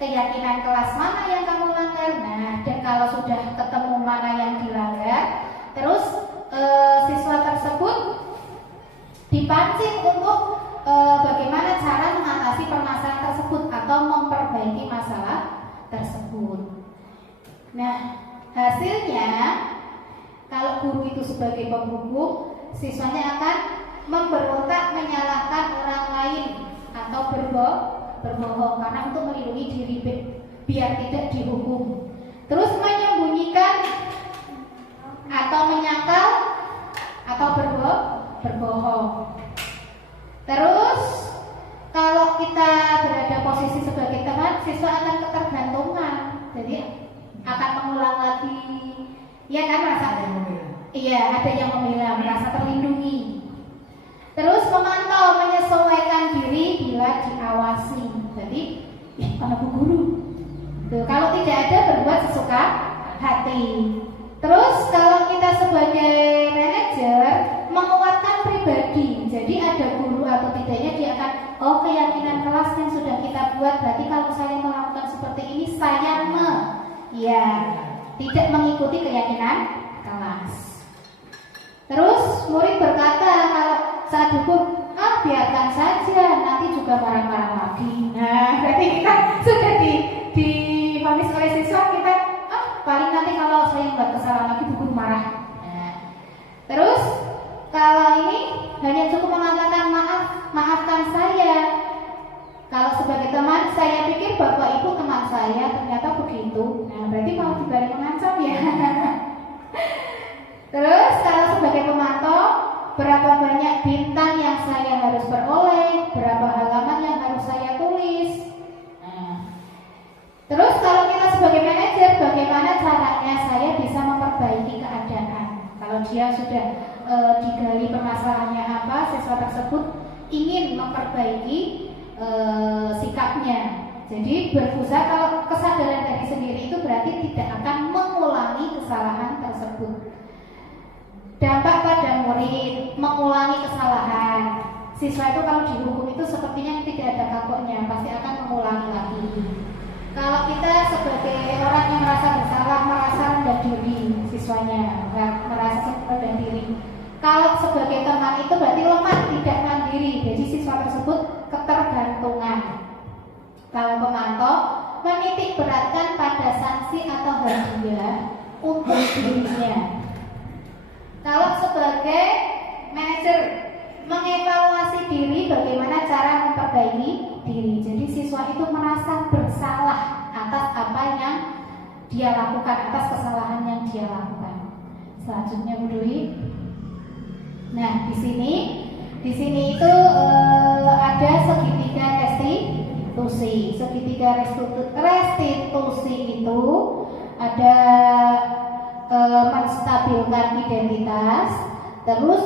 keyakinan kelas mana yang kamu langgar. Nah, dan kalau sudah ketemu mana yang dilanggar, terus siswa tersebut dipancing untuk bagaimana cara mengatasi permasalahan tersebut atau memperbaiki masalah tersebut. Nah, hasilnya kalau guru itu sebagai penghukum, siswanya akan memberontak menyalahkan orang lain atau berbohong karena untuk melindungi diri biar tidak dihukum. Terus menyembunyikan atau menyangkal atau berbohong. Terus kalau kita berada posisi sebagai teman, siswa akan ketergantungan. Jadi akan mengulang lagi, ya kan, merasa ada yang membela, merasa terlindungi. Terus memantau, menyesuaikan diri bila diawasi. Jadi, mana bu guru? Tuh, kalau tidak ada berbuat sesuka hati. Terus kalau kita sebagai manajer menguatkan pribadi. Jadi ada guru atau tidaknya dia akan, keyakinan kelas yang sudah kita buat, berarti kalau saya melakukan seperti ini saya tidak mengikuti keyakinan kelas. Terus murid berkata kalau saat hukum, biarkan saja, nanti juga marah-marah lagi. Nah, berarti kita sudah divonis oleh siswa, kita paling nanti kalau saya membuat kesalahan lagi guru marah. Nah, terus kalau ini hanya cukup mengatakan maafkan saya. Kalau sebagai teman, saya pikir bapak ibu teman saya, ternyata begitu. Nah, berarti mau dibalik mengancam ya. Terus kalau sebagai pemantau, berapa banyak bintang yang saya harus peroleh, berapa halaman yang harus saya tulis. Nah, terus kalau kita sebagai manajer, bagaimana caranya saya bisa memperbaiki keadaan. Kalau dia sudah digali permasalahannya apa, siswa tersebut ingin memperbaiki sikapnya. Jadi berusaha, kalau kesadaran dari sendiri itu berarti tidak akan mengulangi kesalahan tersebut. Dampak pada murid, mengulangi kesalahan. Siswa itu kalau dihukum itu sepertinya tidak ada kapoknya, pasti akan mengulangi lagi. Kalau kita sebagai orang yang merasa bersalah, merasa rendah diri, siswanya merasa rendah diri. Kalau sebagai teman itu berarti lemah, tidak mandiri. Jadi siswa tersebut ketergantungan. Kalau pemantau, menitik beratkan pada sanksi atau hadiah untuk dirinya. Kalau sebagai manajer, mengevaluasi diri, bagaimana cara memperbaiki diri. Jadi siswa itu merasa bersalah atas apa yang dia lakukan, atas kesalahan yang dia lakukan. Selanjutnya Bu Dwi. Nah, di sini itu ada segitiga restitusi. Segitiga restitusi itu ada menstabilkan identitas, terus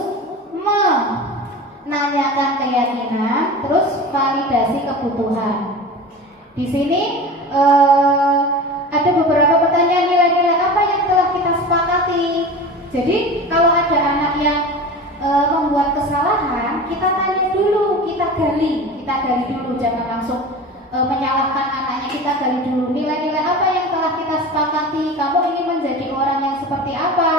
menanyakan keyakinan, terus validasi kebutuhan. Di sini ada beberapa pertanyaan nilai-nilai apa yang telah kita sepakati. Jadi kalau ada anak yang membuat kesalahan, kita tanya dulu, kita gali dulu, jangan langsung menyalahkan anaknya. Kita gali dulu nilai-nilai apa yang telah kita sepakati. Kamu ingin menjadi orang yang seperti apa?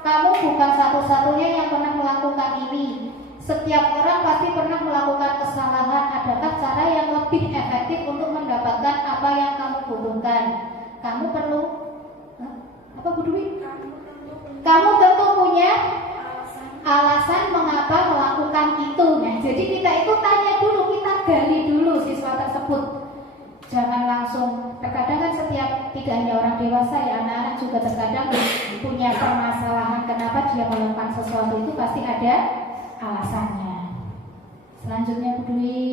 Kamu bukan satu-satunya yang pernah melakukan ini. Setiap orang pasti pernah melakukan kesalahan. Adakah cara yang lebih efektif untuk mendapatkan apa yang kamu butuhkan? Kamu perlu apa, Bu Dwi? Kamu tentu punya alasan mengapa melakukan itu. Nah, jadi kita itu tanya dulu, kita gali dulu siswa tersebut. Jangan langsung. Terkadang kan setiap, tidak hanya orang dewasa ya, anak-anak juga terkadang punya permasalahan kenapa dia melakukan sesuatu, itu pasti ada alasannya. Selanjutnya, Bu Dwi.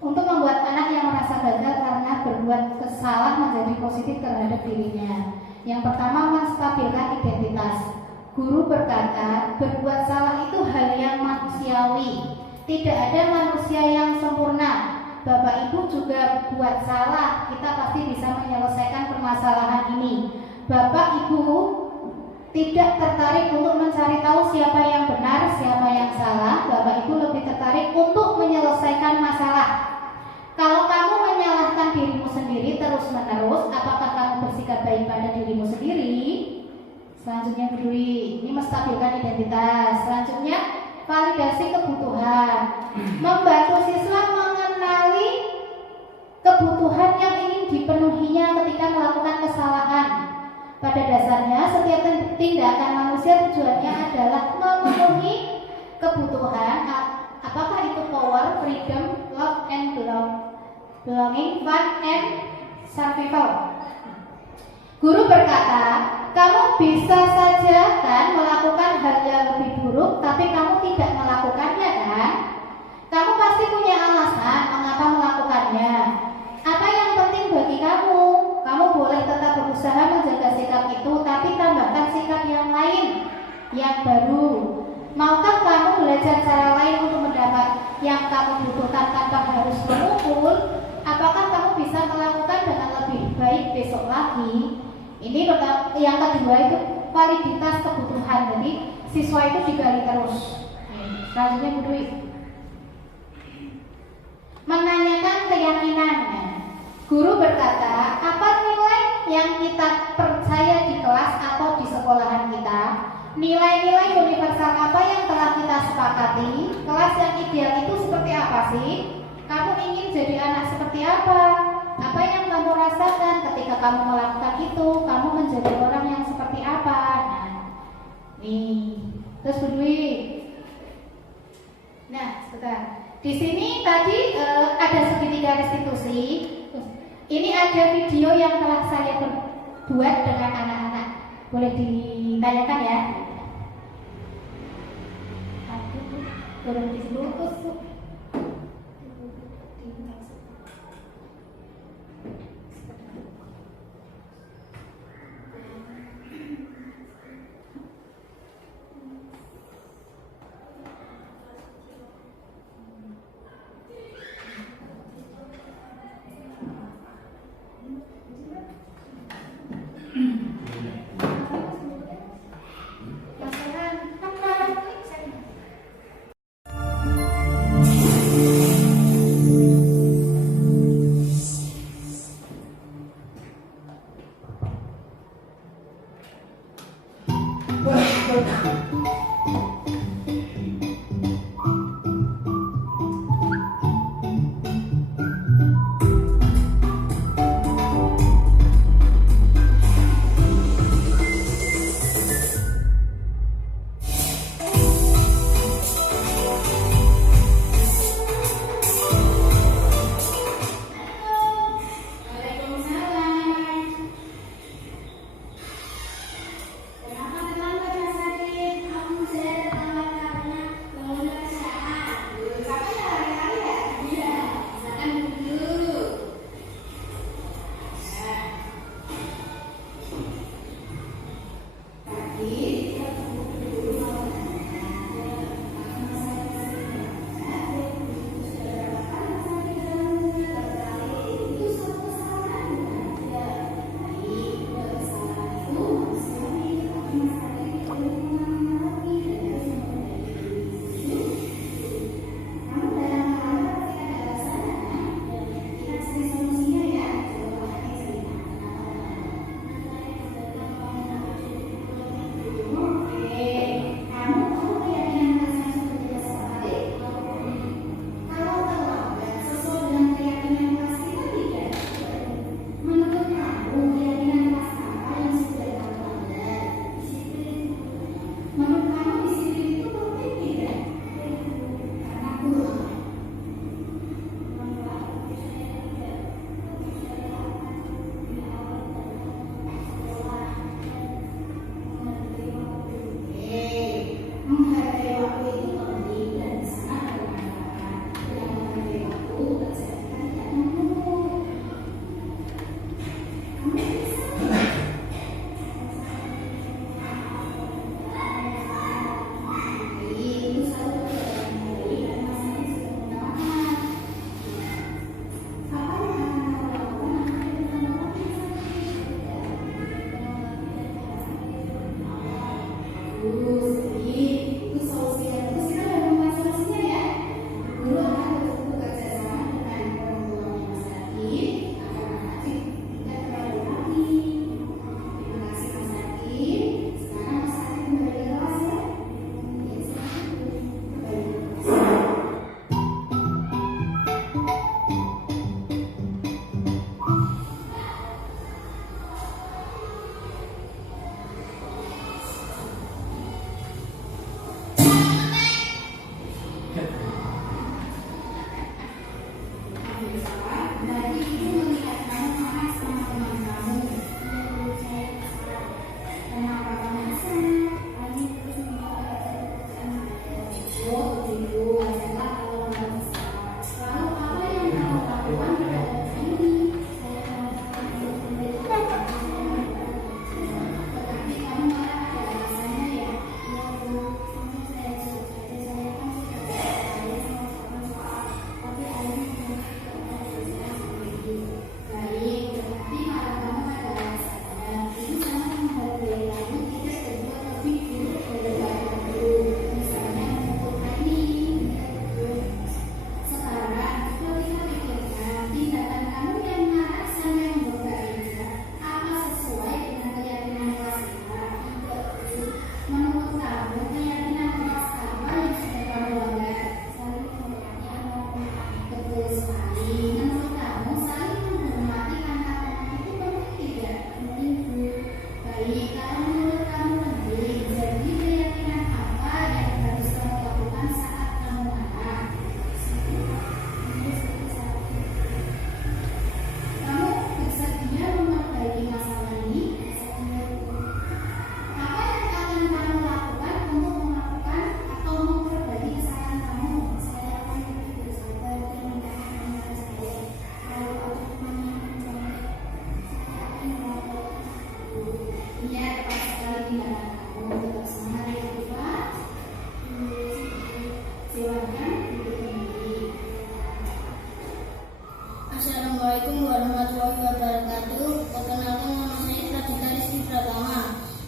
Untuk membuat anak yang merasa gagal karena berbuat salah menjadi positif terhadap dirinya. Yang pertama, menstabilkan identitas. Guru berkata, berbuat salah itu hal yang manusiawi. Tidak ada manusia yang sempurna. Bapak Ibu juga buat salah, kita pasti bisa menyelesaikan permasalahan ini. Bapak Ibu tidak tertarik untuk mencari tahu siapa yang benar, siapa yang salah. Bapak Ibu lebih tertarik untuk menyelesaikan masalah. Kalau kamu menyalahkan dirimu sendiri terus-menerus, apakah kamu bersikap baik pada dirimu sendiri? Selanjutnya, Bu Dwi, ini menstabilkan identitas. Selanjutnya, validasi kebutuhan. Membantu siswa mengenali kebutuhan yang ingin dipenuhinya ketika melakukan kesalahan. Pada dasarnya, setiap tindakan manusia tujuannya adalah memenuhi kebutuhan. Apakah itu power, freedom, love, and belonging, fun, and survival. Guru berkata, kamu bisa saja kan melakukan hal yang lebih buruk, tapi kamu tidak melakukannya kan? Kamu pasti punya alasan mengapa melakukannya. Apa yang penting bagi kamu? Kamu boleh tetap berusaha menjaga sikap itu, tapi tambahkan sikap yang lain, yang baru. Maukah kamu belajar cara lain untuk mendapat yang kamu butuhkan tanpa harus memukul? Apakah kamu bisa melakukan dengan lebih baik besok lagi? Ini yang kedua itu validitas kebutuhan. Jadi siswa itu digali terus. Selanjutnya, Bu Dwi, menanyakan keyakinannya. Guru berkata, apa nilai yang kita percaya di kelas atau di sekolahan kita? Nilai-nilai universal apa yang telah kita sepakati? Kelas yang ideal itu seperti apa sih? Kamu ingin jadi anak seperti apa? Apa yang kamu rasakan ketika kamu melakukan itu? Kamu menjadi orang yang seperti apa? Nah, nih, terus Bu Dwi. Nah, sebentar. Di sini tadi ada segitiga restitusi. Ini ada video yang telah saya buat dengan anak-anak. Boleh ditanyakan ya? Aduh, turun di situ. Menghargai waktu itu penting dan sangat bermanfaat. Yang menghargai waktu terjadi tidak menunggu. Kamu bisa. Itu selalu berjalan baik dan masih sempurna. Apa yang akan kamu lakukan akan kamu itu solusinya. Terus kita udah membuat solusinya ya. Guru akan bekerja sama dengan orang tuanya Mas Hakim agar anak tidak terlalu rapi. Terima kasih Mas Hakim. Sekarang Mas Hakim kembali ke kelas ya. Ya, silakan. Kembali ke kelas. Tadi ibu melihat kamu marah sama teman kamu. Kenapa kamu kesal? Oh begitu. Wajarlah kalau kamu kesal. Lalu apa yang kamu lakukan terhadap ini? Tetapi kamu marah ada alasannya ya. Baik, berarti marah kamu ada alasannya. Ibu sangat menghargai kamu tidak berbuat lebih buruk daripada dulu. Misalnya memukul ini. Sekarang, coba kita pikirkan tindakan kamu yang marah sampai membuka Ida. Apa sesuai dengan keyakinan kelas kita? Menurut kamu, keyakinan kelas apa yang sudah kamu langgar? Betul sekali. Menurut kamu, saling menghormati antar orang itu penting tidak? Baik, kalau menurut kamu penting, jadi keyakinan apa yang harus kamu lakukan saat kamu marah? Kamu bersedia memperbaiki masalah ini? Apa yang akan kamu lakukan untuk melakukan atau memperbaiki kesalahan kamu? Saya akan lebih bersabar dan mendengarkan saya. Kalau aku mengingatkan saya akan melakukan. Iya, tepat sekali tindakan kamu. Tetap semangat ya, Pak. Silakan duduk kembali. Assalamualaikum warahmatullahi wabarakatuh. Perkenalkan, nama saya Pradita Rizky Pratama,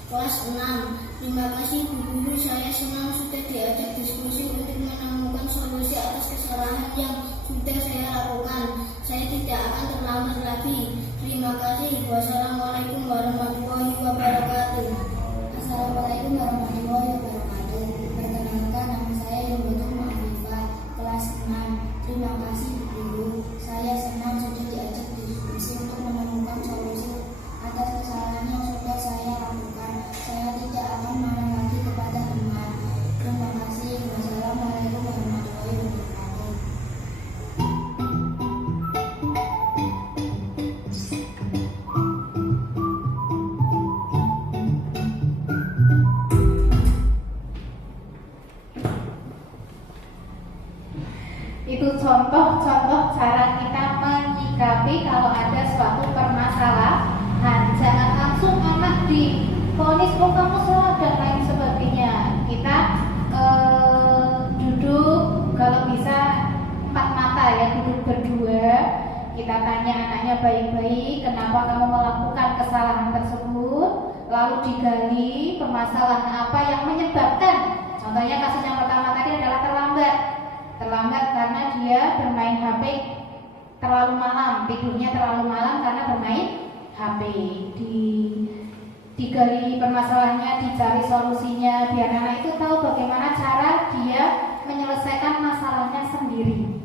kelas 6. Terima kasih Bu Guru, saya senang sudah diajak diskusi untuk menemukan solusi atas kesalahan yang sudah saya lakukan. Saya tidak akan terlambat lagi. Terima kasih. Wassalamualaikum warahmatullahi wabarakatuh. Assalamualaikum warahmatullahi wabarakatuh. Perkenalkan, nama saya Yumbatul Ma'rifah, kelas 6. Terima kasih Bu Guru, saya senang sudah diajak diskusi untuk menemukan solusi atas kesalahan yang sudah saya lakukan. Saya tidak akan marah lagi kepada teman. Terima kasih. Wassalamualaikum warahmatullahi wabarakatuh. Itu contoh-contoh cara kita menyikapi kalau ada suatu permasalahan. Jangan langsung anak divonis oh kamu salah dan lain sebagainya. Kita duduk kalau bisa 4 mata ya, duduk berdua. Kita tanya anaknya baik-baik kenapa kamu melakukan kesalahan tersebut, lalu digali permasalahan apa yang menyebabkan. Contohnya kasus yang pertama tadi adalah terlambat karena dia bermain HP terlalu malam, tidurnya terlalu malam karena bermain HP. Digali permasalahannya, dicari solusinya biar anak itu tahu bagaimana cara dia menyelesaikan masalahnya sendiri.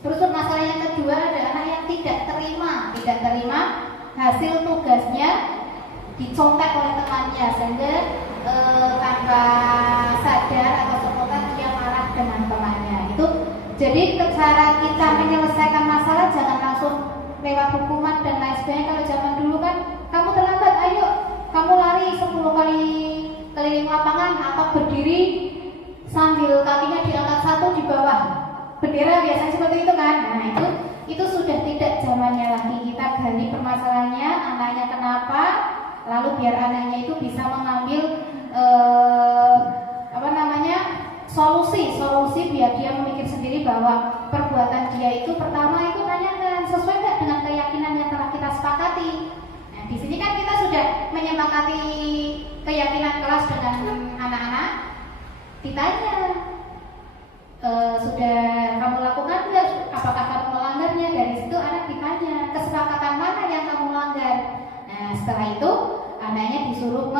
Terus masalah yang kedua ada anak yang tidak terima hasil tugasnya dicontek oleh temannya sehingga tanpa sadar atau spontan dia marah dengan temannya. Itu jadi cara kita menyelesaikan masalah jangan langsung lewat hukuman dan lain sebagainya. Kalau zaman dulu kan kamu terlambat, ayo kamu lari 10 kali keliling lapangan, atau berdiri sambil kakinya diangkat satu di bawah bendera, biasanya seperti itu kan. Nah itu sudah tidak zamannya lagi. Kita gali permasalahannya, anaknya kenapa, lalu biar anaknya itu bisa mengambil solusi biar dia memikir sendiri bahwa perbuatan dia itu pertama itu tanyakan sesuai nggak dengan keyakinan yang telah kita sepakati. Nah di sini kan kita sudah menyepakati keyakinan kelas dengan anak-anak, ditanya sudah kamu lakukan nggak? Apakah kamu melanggarnya? Dari situ anak ditanya kesepakatan mana yang kamu langgar. Nah setelah itu anaknya disuruh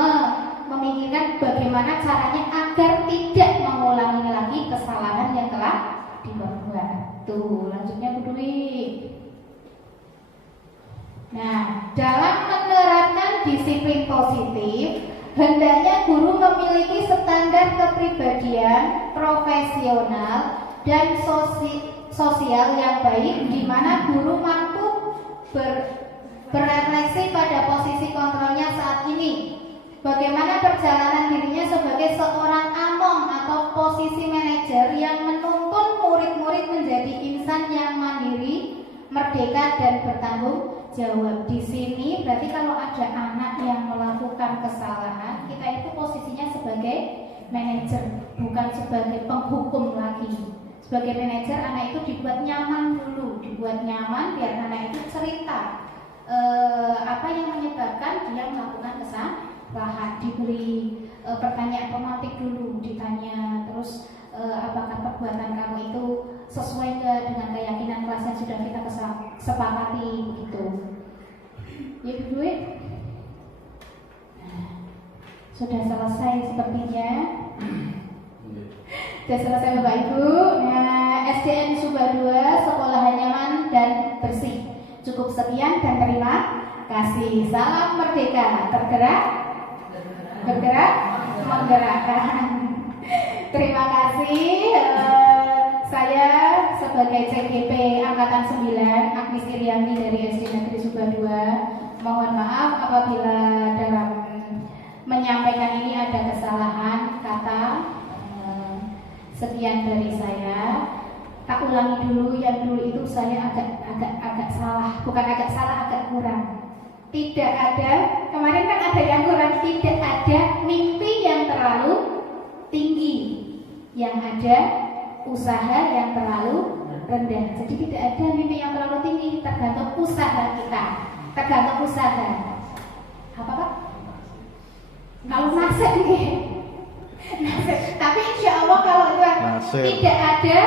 memikirkan bagaimana caranya agar tidak mengulangi lagi kesalahan yang telah diperbuat. Tuh lanjutnya Bu Dwi. Nah dalam menerapkan disiplin positif, hendaknya guru memiliki standar kepribadian profesional dan sosial yang baik, di mana guru mampu berefleksi pada posisi kontrolnya saat ini. Bagaimana perjalanan dirinya sebagai seorang among atau posisi manajer yang menuntun murid-murid menjadi insan yang mandiri, merdeka dan bertanggung jawab. Di sini berarti kalau ada anak yang melakukan kesalahan, kita itu posisinya sebagai manajer, bukan sebagai penghukum lagi. Sebagai manajer, anak itu dibuat nyaman dulu, dibuat nyaman biar anak itu cerita apa yang menyebabkan dia melakukan kesalahan. Diberi pertanyaan pemantik dulu, ditanya terus apakah perbuatan kamu itu sesuai dengan keyakinan kelas yang sudah kita sepakati begitu. Ya Bu Dwi. Nah, sudah selesai sepertinya. Sudah selesai Bapak Ibu. Nah, SDN Subah 2 sekolah nyaman dan bersih. Cukup sekian dan terima kasih. Salam merdeka, bergerak, menggerakkan. Terima kasih. Saya sebagai CGP Angkatan 9, Agnes Iriani dari SD Negeri Subah 2, mohon maaf apabila dalam menyampaikan ini ada kesalahan kata. Sekian dari saya. Tak ulangi dulu, yang dulu itu saya agak salah, bukan agak salah, agak kurang. Tidak ada, kemarin kan ada yang kurang, tidak ada mimpi yang terlalu tinggi, yang ada usaha yang terlalu rendah. Jadi tidak ada mimpi yang terlalu tinggi, tergantung usaha kita, tergantung usaha. Apa Pak? Kalau nasib nih, tapi insya Allah kalau tidak ada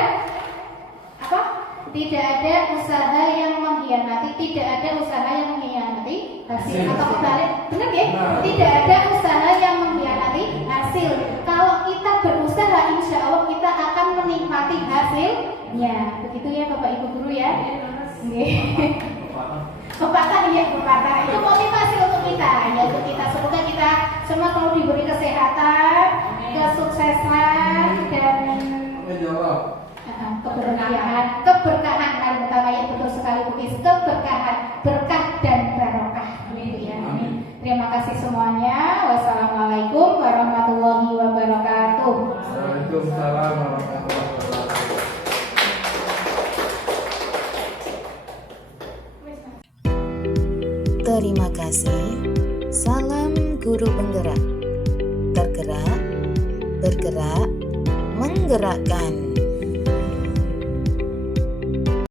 apa? Tidak ada usaha yang mengkhianati, tidak ada usaha yang mengkhianati hasil. Atau kebalik, benar ya? Tidak ada usaha yang mengkhianati hasil. Kalau kita berusaha, insya Allah kita akan menikmati hasilnya. Begitu ya Bapak Ibu guru ya? Pepatah ya, pepatah. Itu motivasi untuk kita, ya untuk kita. Semoga kita semua selalu diberi kesehatan, kesuksesan dan keberkahan paling utama yang betul sekali Bukis, keberkahan, berkah dan barokah. Ya. Terima kasih semuanya. Wassalamualaikum warahmatullahi wabarakatuh. Waalaikumsalam warahmatullahi wabarakatuh. Terima kasih. Salam guru penggerak. Tergerak, bergerak, menggerakkan.